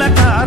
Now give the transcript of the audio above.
la cara.